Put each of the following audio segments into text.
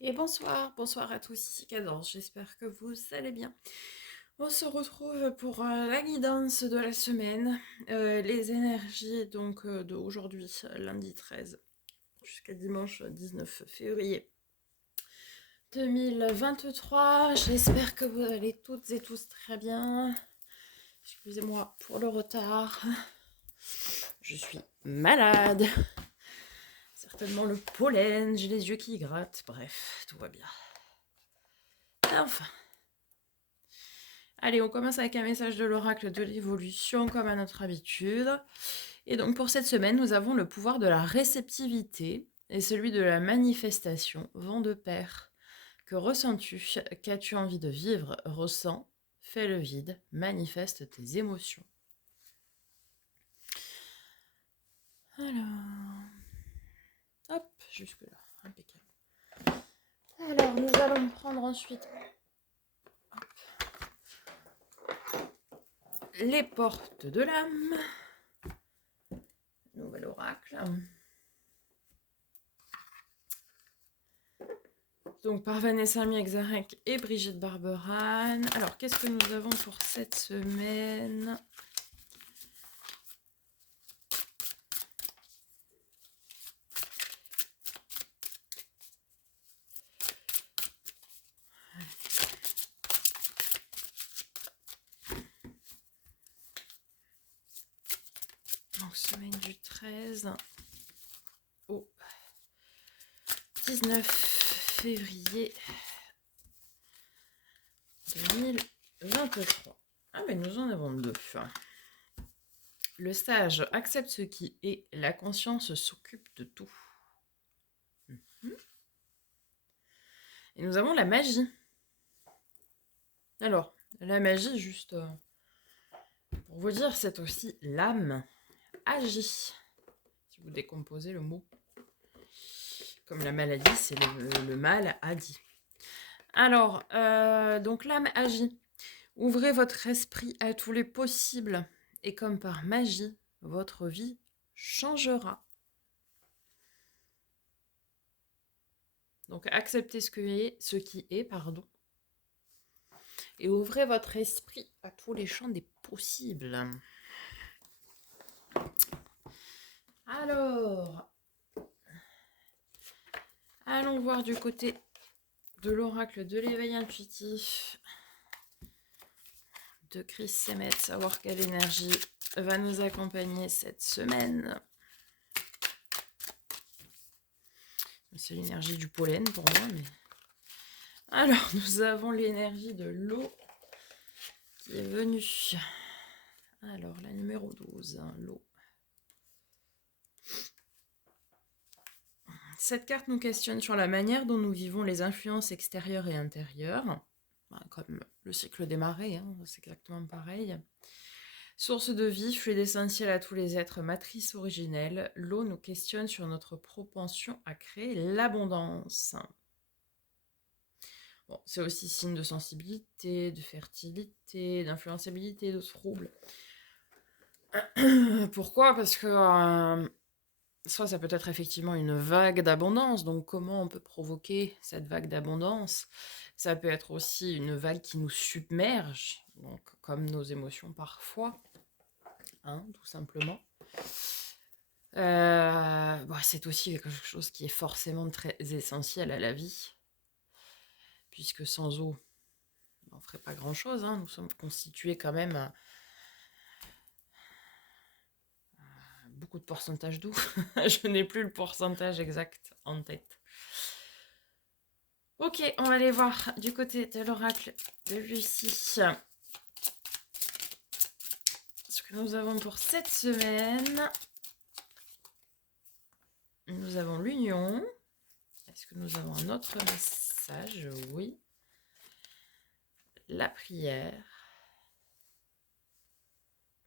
Et bonsoir, bonsoir à tous, ici Cadence, j'espère que vous allez bien. On se retrouve pour la guidance de la semaine, les énergies donc d'aujourd'hui, lundi 13, jusqu'à dimanche 19 février 2023. J'espère que vous allez toutes et tous très bien. Excusez-moi pour le retard. Je suis malade. Certainement le pollen, j'ai les yeux qui grattent, bref, tout va bien. Enfin. Allez, on commence avec un message de l'oracle de l'évolution, comme à notre habitude. Et donc pour cette semaine, nous avons le pouvoir de la réceptivité et celui de la manifestation, vont de pair. Que ressens-tu? Qu'as-tu envie de vivre? Ressens, fais le vide, manifeste tes émotions. Alors, hop, jusque-là, impeccable. Alors, nous allons prendre ensuite les portes de l'âme. Nouvel oracle. Donc par Vanessa Miexarek et Brigitte Barberane. Alors qu'est-ce que nous avons pour cette semaine? Donc semaine du 13 au 19 février 2023. Ah mais nous en avons deux. Le sage accepte ce qui est, la conscience s'occupe de tout. Et nous avons la magie. Alors, la magie, juste pour vous dire, c'est aussi l'âme agit. Si vous décomposez le mot. Comme la maladie, c'est le mal a dit. Alors, donc l'âme agit. Ouvrez votre esprit à tous les possibles et comme par magie, votre vie changera. Donc acceptez ce qui est, pardon, et ouvrez votre esprit à tous les champs des possibles. Alors, allons voir du côté de l'oracle de l'éveil intuitif de Chris Semet, savoir quelle énergie va nous accompagner cette semaine. C'est l'énergie du pollen pour moi, mais... Alors, nous avons l'énergie de l'eau qui est venue. Alors, la numéro 12, l'eau. Cette carte nous questionne sur la manière dont nous vivons les influences extérieures et intérieures, comme le cycle des marées, c'est exactement pareil. Source de vie, fluide essentiel à tous les êtres, matrice originelle, l'eau nous questionne sur notre propension à créer l'abondance. Bon, c'est aussi signe de sensibilité, de fertilité, d'influençabilité, de troubles. Pourquoi? Parce que soit ça peut être effectivement une vague d'abondance, donc comment on peut provoquer cette vague d'abondance? Ça peut être aussi une vague qui nous submerge, donc comme nos émotions parfois, tout simplement. C'est aussi quelque chose qui est forcément très essentiel à la vie, puisque sans eau, on ne ferait pas grand-chose. Nous sommes constitués quand même à beaucoup de pourcentage d'eau. Je n'ai plus le pourcentage exact en tête. Ok, on va aller voir du côté de l'oracle de Lucie ce que nous avons pour cette semaine. Nous avons l'union. Est-ce que nous avons un autre message? Oui. La prière.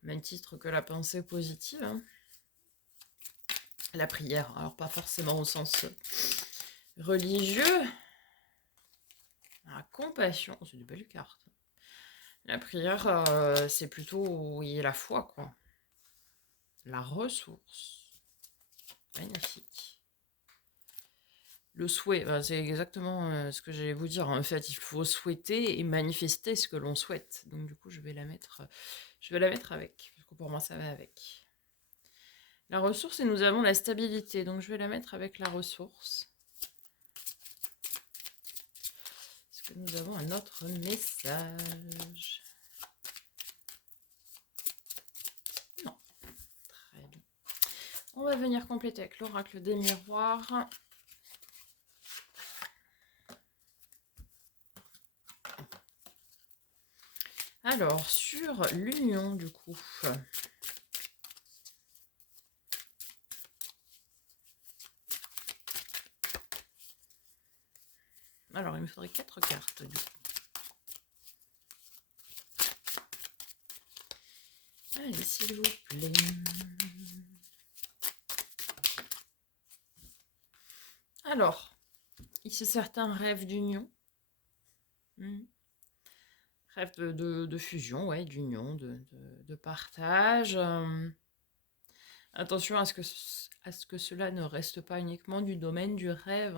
Même titre que la pensée positive. La prière, alors pas forcément au sens religieux. La compassion, c'est de belles cartes. La prière, c'est plutôt, oui, la foi, quoi. La ressource. Magnifique. Le souhait, bah, c'est exactement ce que j'allais vous dire. En fait, il faut souhaiter et manifester ce que l'on souhaite. Donc du coup, je vais la mettre avec, parce que pour moi, ça va avec. La ressource, et nous avons la stabilité. Donc je vais la mettre avec la ressource. Est-ce que nous avons un autre message? Non. Très bien. On va venir compléter avec l'oracle des miroirs. Alors, sur l'union, du coup. Alors, il me faudrait 4 cartes, du coup. Allez, s'il vous plaît. Alors, ici, certains rêvent d'union. Rêve de fusion, ouais, d'union, de partage. Attention à ce que cela ne reste pas uniquement du domaine du rêve.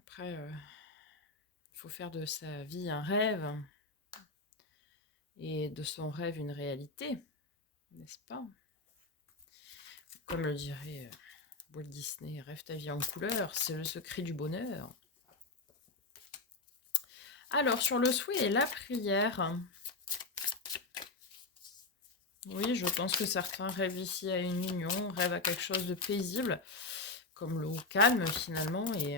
Après, il faut faire de sa vie un rêve et de son rêve une réalité, n'est-ce pas? Comme le dirait Walt Disney, rêve ta vie en couleur, c'est le secret du bonheur. Alors, sur le souhait et la prière, oui, je pense que certains rêvent ici à une union, rêvent à quelque chose de paisible, comme l'eau calme finalement, et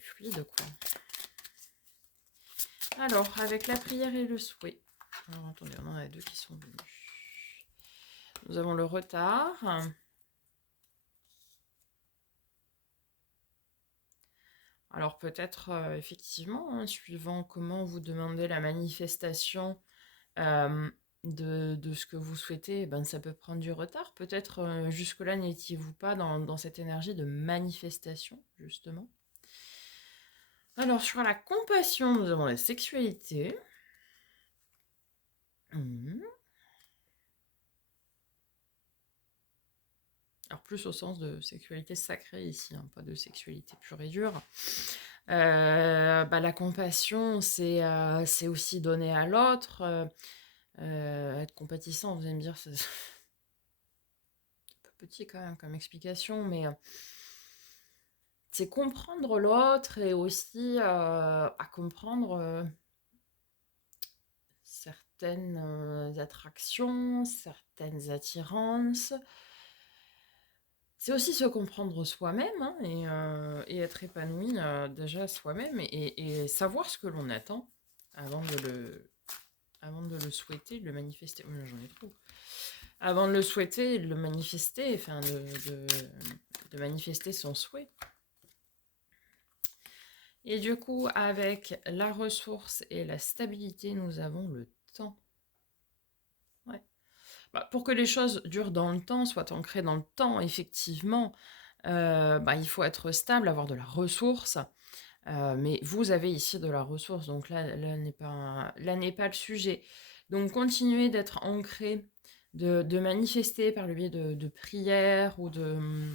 fluide, quoi. Alors, avec la prière et le souhait. Alors, attendez, on en a deux qui sont venus. Nous avons le retard. Alors peut-être effectivement, hein, suivant comment vous demandez la manifestation de ce que vous souhaitez, eh ben, ça peut prendre du retard. Peut-être jusque-là n'étiez-vous pas dans cette énergie de manifestation, justement. Alors sur la compassion, nous avons la sexualité. Alors plus au sens de sexualité sacrée ici, hein, pas de sexualité pure et dure. La compassion, c'est aussi donner à l'autre, être compatissant, vous allez me dire, c'est un peu petit quand même comme explication, mais c'est comprendre l'autre et aussi à comprendre certaines attractions, certaines attirances. C'est aussi se comprendre soi-même, hein, et être épanoui déjà soi-même et savoir ce que l'on attend avant de le souhaiter, de le manifester. J'en ai trop. Avant de le souhaiter, de le manifester, enfin de manifester son souhait. Et du coup, avec la ressource et la stabilité, nous avons le temps. Ouais. Pour que les choses durent dans le temps, soient ancrées dans le temps, effectivement, il faut être stable, avoir de la ressource. Mais vous avez ici de la ressource, donc là n'est pas le sujet. Donc continuez d'être ancré, de manifester par le biais de prières ou de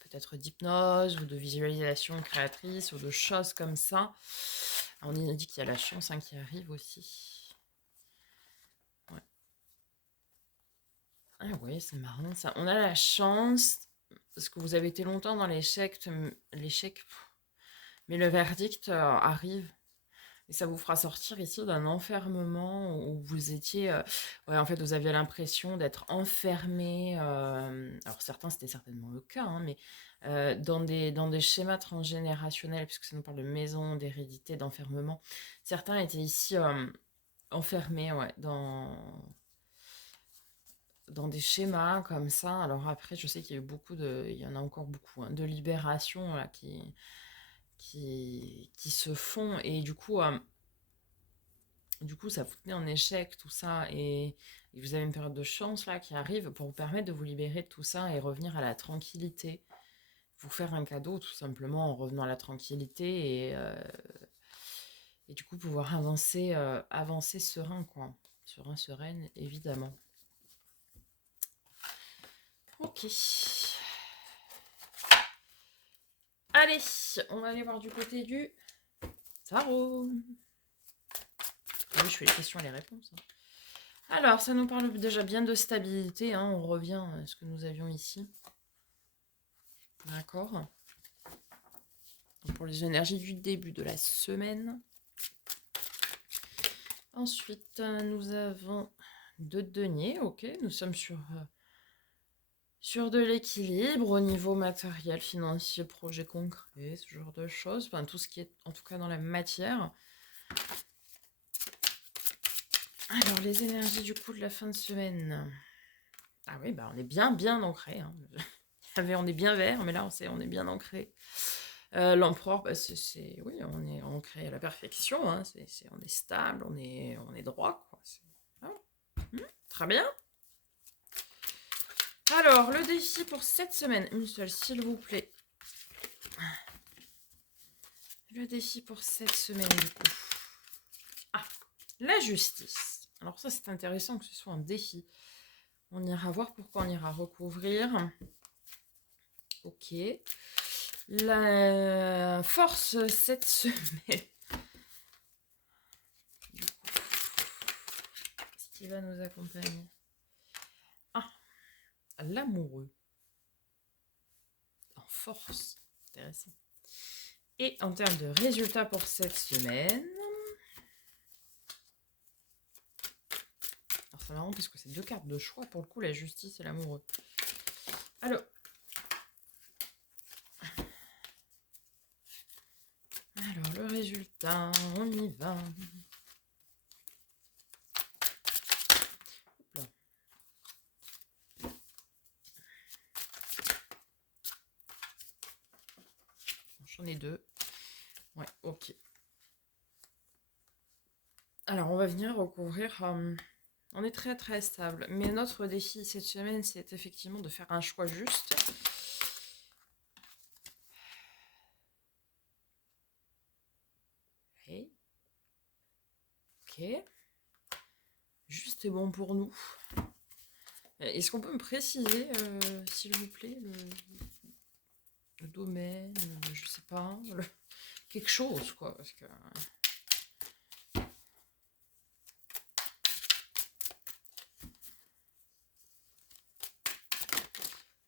peut-être d'hypnose ou de visualisation créatrice ou de choses comme ça. On dit qu'il y a la chance qui arrive aussi. Ouais. Ah oui, c'est marrant ça. On a la chance, parce que vous avez été longtemps dans l'échec, mais le verdict arrive. Et ça vous fera sortir ici d'un enfermement où vous étiez... en fait, vous aviez l'impression d'être enfermé. Alors, certains, c'était certainement le cas, hein, mais dans des schémas transgénérationnels, puisque ça nous parle de maison, d'hérédité, d'enfermement. Certains étaient ici enfermés, ouais, dans des schémas comme ça. Alors après, je sais qu'il y a eu il y en a encore beaucoup, hein, de libérations là, qui se font. Et du coup, ça vous tenait en échec, tout ça. Et vous avez une période de chance là qui arrive pour vous permettre de vous libérer de tout ça et revenir à la tranquillité. Vous faire un cadeau tout simplement en revenant à la tranquillité et du coup pouvoir avancer serein, quoi. Serein, sereine, évidemment. Ok. Allez, on va aller voir du côté du tarot. Ah oui, je fais les questions et les réponses. Alors, ça nous parle déjà bien de stabilité. Hein. On revient à ce que nous avions ici. D'accord. Pour les énergies du début de la semaine. Ensuite, nous avons deux deniers. Ok, nous sommes sur de l'équilibre au niveau matériel, financier, projet concret, ce genre de choses. Enfin, tout ce qui est en tout cas dans la matière. Alors, les énergies du coup de la fin de semaine. Ah oui, bah on est bien ancré. Hein. On est bien vert, mais là on est bien ancré. L'empereur, bah, oui, on est ancré à la perfection. Hein. On est stable, on est droit. Quoi. Très bien. Alors, le défi pour cette semaine, une seule, s'il vous plaît. Le défi pour cette semaine, du coup. Ah, la justice. Alors ça, c'est intéressant que ce soit un défi. On ira voir pourquoi on ira recouvrir. Ok. La force cette semaine. Du coup, qu'est-ce qui va nous accompagner? Ah, l'amoureux. En force. Intéressant. Et en termes de résultats pour cette semaine. Alors c'est marrant parce que c'est deux cartes de choix pour le coup, la justice et l'amoureux. Alors. Alors le résultat, on y va. J'en ai deux. Ouais, ok. Alors, on va venir recouvrir. On est très stable. Mais notre défi cette semaine, c'est effectivement de faire un choix juste. Okay. Ok. Juste et bon pour nous. Est-ce qu'on peut me préciser, s'il vous plaît, le domaine, je sais pas, quelque chose, quoi, parce que...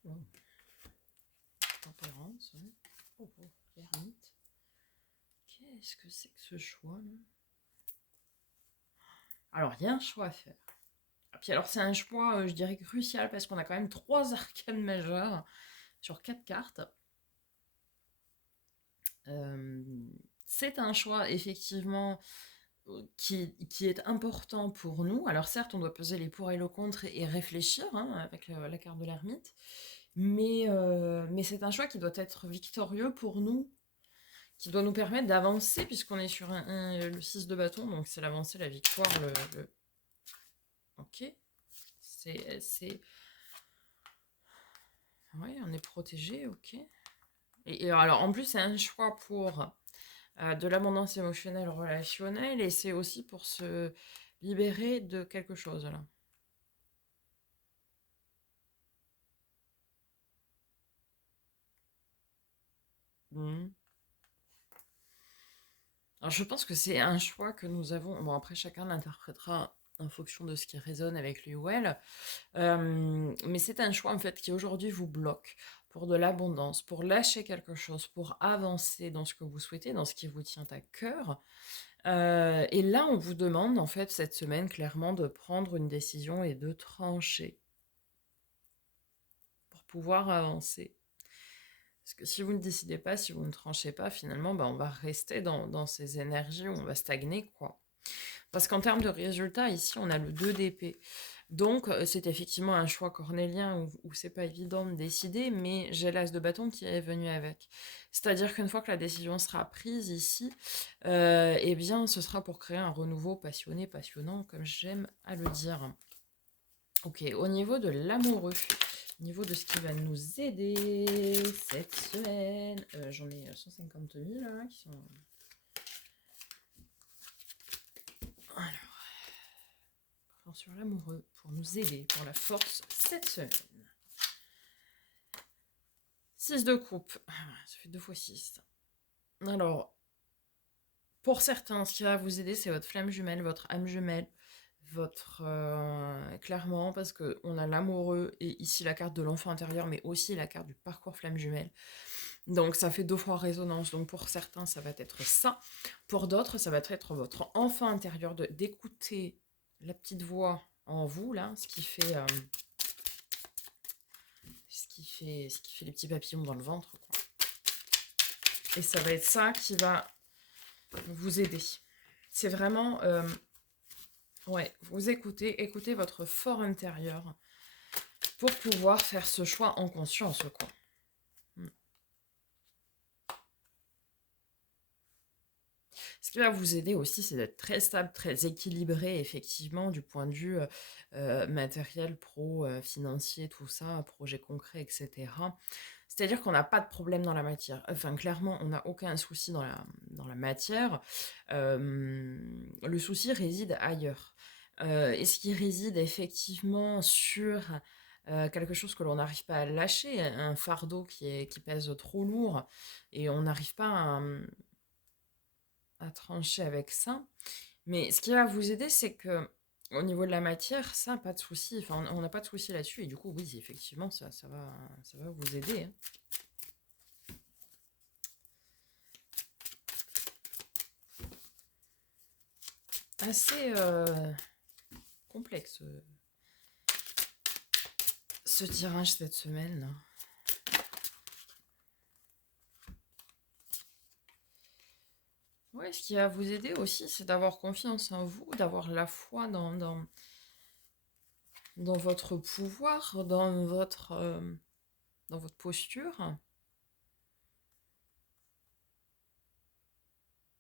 Oh. Tempérance, ouais. Oh, l'ermite. Qu'est-ce que c'est que ce choix, là? Alors, il y a un choix à faire. Et puis alors, c'est un choix, je dirais, crucial, parce qu'on a quand même 3 arcanes majeures sur 4 cartes. C'est un choix, effectivement, qui est important pour nous. Alors certes, on doit peser les pour et le contre et réfléchir hein, avec la carte de l'ermite, mais c'est un choix qui doit être victorieux pour nous, qui doit nous permettre d'avancer, puisqu'on est sur le 6 de bâton, donc c'est l'avancée, la victoire, Ok. C'est... Oui, on est protégé, ok. Et alors, en plus, c'est un choix pour de l'abondance émotionnelle, relationnelle, et c'est aussi pour se libérer de quelque chose, là. Mhm. Alors, je pense que c'est un choix que nous avons... Bon, après, chacun l'interprétera en fonction de ce qui résonne avec lui ou elle. Mais c'est un choix, en fait, qui aujourd'hui vous bloque pour de l'abondance, pour lâcher quelque chose, pour avancer dans ce que vous souhaitez, dans ce qui vous tient à cœur. Et là, on vous demande, en fait, cette semaine, clairement, de prendre une décision et de trancher pour pouvoir avancer. Parce que si vous ne décidez pas, si vous ne tranchez pas, finalement, bah, on va rester dans ces énergies où on va stagner, quoi. Parce qu'en termes de résultats, ici, on a le 2 d'épée. Donc, c'est effectivement un choix cornélien où c'est pas évident de décider, mais j'ai l'as de bâton qui est venu avec. C'est-à-dire qu'une fois que la décision sera prise ici, eh bien, ce sera pour créer un renouveau passionné, passionnant, comme j'aime à le dire. Ok, au niveau de l'amoureux, au niveau de ce qui va nous aider cette semaine, j'en ai 150 000 là, qui sont... Alors, sur l'amoureux, pour nous aider, pour la force cette semaine. 6 de coupe. Ça fait 2 fois 6. Alors, pour certains, ce qui va vous aider, c'est votre flamme jumelle, votre âme jumelle, votre... clairement, parce qu'on a l'amoureux et ici la carte de l'enfant intérieur, mais aussi la carte du parcours flamme jumelle. Donc ça fait 2 fois résonance. Donc pour certains, ça va être ça. Pour d'autres, ça va être votre enfant intérieur, d'écouter la petite voix en vous, là, ce qui fait les petits papillons dans le ventre, quoi. Et ça va être ça qui va vous aider. C'est vraiment... ouais, vous écoutez votre fort intérieur pour pouvoir faire ce choix en conscience, quoi. Ce qui va vous aider aussi, c'est d'être très stable, très équilibré, effectivement, du point de vue matériel, pro, financier, tout ça, projet concret, etc. C'est-à-dire qu'on n'a pas de problème dans la matière. Enfin, clairement, on n'a aucun souci dans la matière. Le souci réside ailleurs. Est-ce qu'il réside effectivement sur quelque chose que l'on n'arrive pas à lâcher, un fardeau qui pèse trop lourd, et on n'arrive pas à trancher avec ça. Mais ce qui va vous aider, c'est que au niveau de la matière, ça, pas de souci. Enfin, on n'a pas de souci là-dessus. Et du coup, oui, effectivement, ça va vous aider, hein. Assez complexe ce tirage cette semaine. Ouais, ce qui va vous aider aussi, c'est d'avoir confiance en vous, d'avoir la foi dans votre pouvoir, dans votre posture.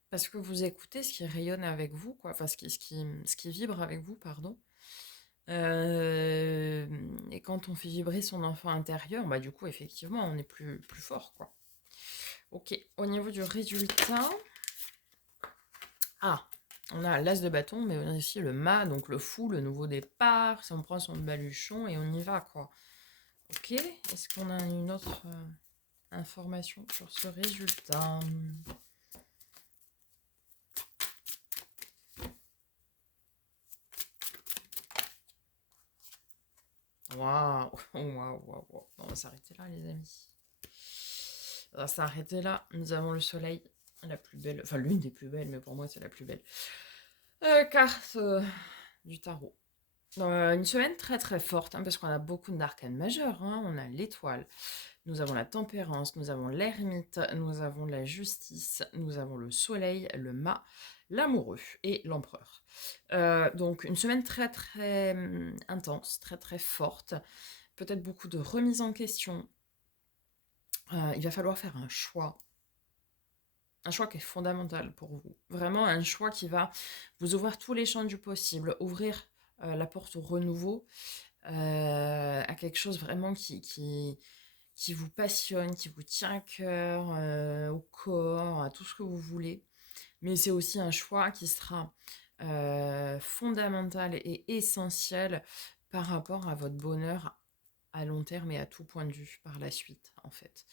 Parce que vous écoutez ce qui rayonne avec vous, quoi. Enfin, ce qui vibre avec vous, pardon. Et quand on fait vibrer son enfant intérieur, bah du coup, effectivement, on est plus fort, quoi. Ok, au niveau du résultat... Ah, on a l'as de bâton, mais on a aussi le mât, donc le fou, le nouveau départ, si on prend son baluchon et on y va, quoi. Ok, est-ce qu'on a une autre information sur ce résultat? Waouh, waouh, waouh, waouh. On va s'arrêter là, les amis. On va s'arrêter là. Nous avons le soleil, la plus belle, enfin l'une des plus belles, mais pour moi c'est la plus belle carte du tarot. Une semaine très très forte, hein, parce qu'on a beaucoup d'arcanes majeurs, hein. On a l'étoile, nous avons la tempérance, nous avons l'ermite, nous avons la justice, nous avons le soleil, le mât, l'amoureux et l'empereur. Donc une semaine très très intense, très très forte, peut-être beaucoup de remises en question. Il va falloir faire un choix qui est fondamental pour vous. Vraiment un choix qui va vous ouvrir tous les champs du possible, ouvrir la porte au renouveau, à quelque chose vraiment qui vous passionne, qui vous tient à cœur, au corps, à tout ce que vous voulez. Mais c'est aussi un choix qui sera fondamental et essentiel par rapport à votre bonheur à long terme et à tout point de vue par la suite, en fait.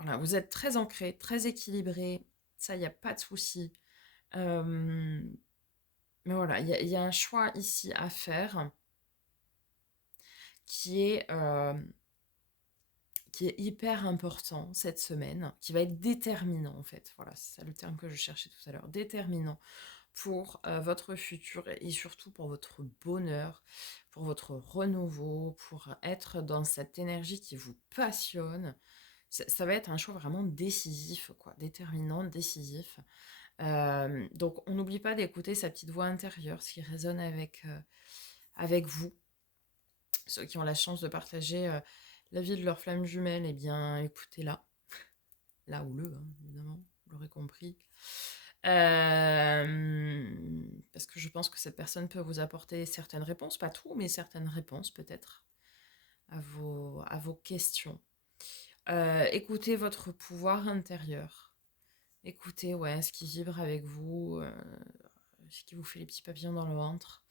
Voilà, vous êtes très ancré, très équilibré, ça, il n'y a pas de souci. Mais voilà, il y a un choix ici à faire qui est, euh, qui est hyper important cette semaine, qui va être déterminant en fait. Voilà, c'est ça le terme que je cherchais tout à l'heure. Déterminant pour votre futur et surtout pour votre bonheur, pour votre renouveau, pour être dans cette énergie qui vous passionne. Ça va être un choix vraiment décisif, quoi, déterminant, décisif. Donc on n'oublie pas d'écouter sa petite voix intérieure, ce qui résonne avec vous. Ceux qui ont la chance de partager la vie de leur flamme jumelle, eh bien écoutez-la. Là ou le, hein, évidemment, vous l'aurez compris. Parce que je pense que cette personne peut vous apporter certaines réponses, pas tout, mais certaines réponses peut-être à vos questions. Écoutez votre pouvoir intérieur. Écoutez, ouais, ce qui vibre avec vous, ce qui vous fait les petits papillons dans le ventre.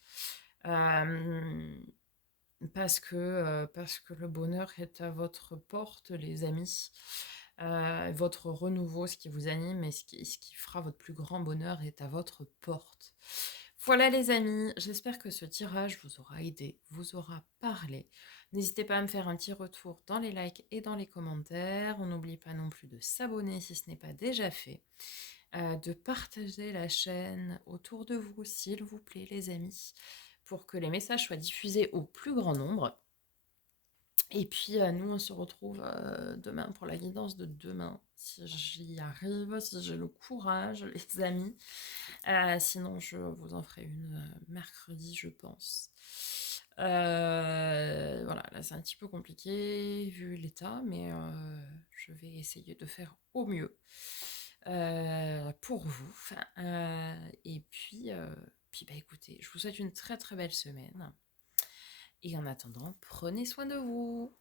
parce que le bonheur est à votre porte, les amis. Votre renouveau, ce qui vous anime et ce qui fera votre plus grand bonheur est à votre porte. Voilà les amis, j'espère que ce tirage vous aura aidé, vous aura parlé. N'hésitez pas à me faire un petit retour dans les likes et dans les commentaires. On n'oublie pas non plus de s'abonner si ce n'est pas déjà fait. De partager la chaîne autour de vous, s'il vous plaît les amis, pour que les messages soient diffusés au plus grand nombre. Et puis, nous, on se retrouve demain pour la guidance de demain. Si j'y arrive, si j'ai le courage, les amis. Sinon, je vous en ferai une mercredi, je pense. Voilà, là, c'est un petit peu compliqué vu l'état, mais je vais essayer de faire au mieux pour vous. Et puis, bah, écoutez, je vous souhaite une très très belle semaine. Et en attendant, prenez soin de vous.